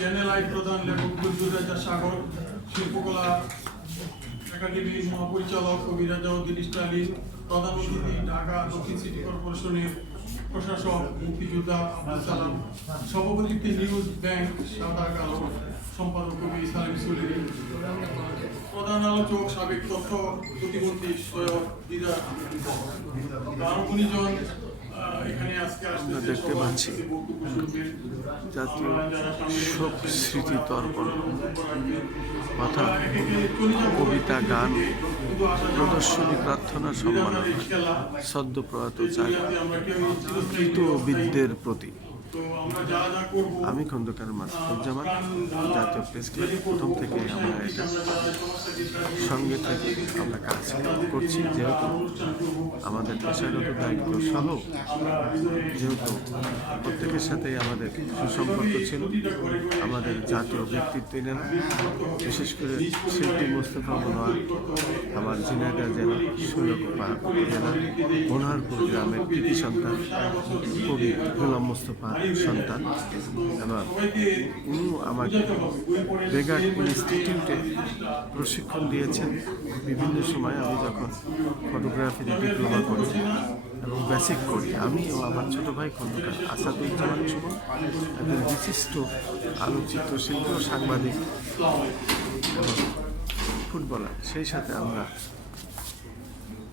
Channel I প্রধান লেখক বৈদ্যুৎ রাজা সাগর, শিল্পকলা একাডেমির মহাপরিচালক কবি রাজাউদ্দিন স্টালিন, প্রধান অতিথি ঢাকা দক্ষিণ সিটি কর্পোরেশনের প্রশাসক মুক্তিযোদ্ধা আব্দুল সালাম, সভাপতিত্বে নিউজ ব্যাংক সাদা কালো সম্পাদক কবি সালিম সুলেরি, প্রধান আলোচক সাবেক তথ্য প্রতিমন্ত্রী সৈয়দ দিদার আরো গুণীজন এখানে আজকে আমরা দেখতে পাচ্ছি জাতীয় শোক স্মৃতি তর্পণ কথা, কবিতা, গান, প্রদর্শনী, প্রার্থনা, সম্মাননা সদ্য প্রয়াত চিত্তবিদদের প্রতি। আমি খন্দকার মাসুদুজ্জামান, জাতীয় প্রেস ক্লাব প্রথম থেকে আমরা এটা সঙ্গে থেকে আমরা কাজ করছি, যেহেতু আমাদের পেশাগত দায়িত্ব সহ যেহেতু প্রত্যেকের সাথেই আমাদের সুসম্পর্ক ছিল। আমাদের জাতীয় ব্যক্তিত্ব নেন, বিশেষ করে শিল্পী মোস্তফা মনোয়ার আমার ঝিনাইদহ জেলা শৈলকুপা জেলা মনোহরপুর গ্রামের কৃতি সন্তান, কবি গোলাম মোস্তফার সন্তান, এবং উনি আমাকে বেগার ইনস্টিটিউটে প্রশিক্ষণ দিয়েছেন বিভিন্ন সময়। আমি যখন ফটোগ্রাফিতে ডিপ্লোমা করি এবং বেসিক করি, আমি ও আমার ছোট ভাই খন্দকার আসাদুজ্জামান সুমন, একজন বিশিষ্ট আলোচিত শিল্পী ও সাংবাদিক এবং ফুটবলার, সেই সাথে আমরা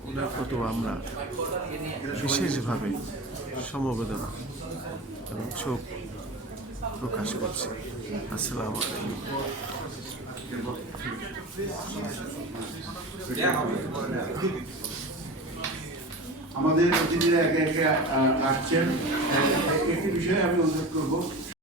ওনার প্রতি আমরা বিশেষভাবে সমবেদনা এবং শোক প্রকাশ করছি। আসসালামু আলাইকুম। আমাদের অতিথিরা একে একে আসছেন। একটি বিষয়ে আমি অনুরোধ করবো,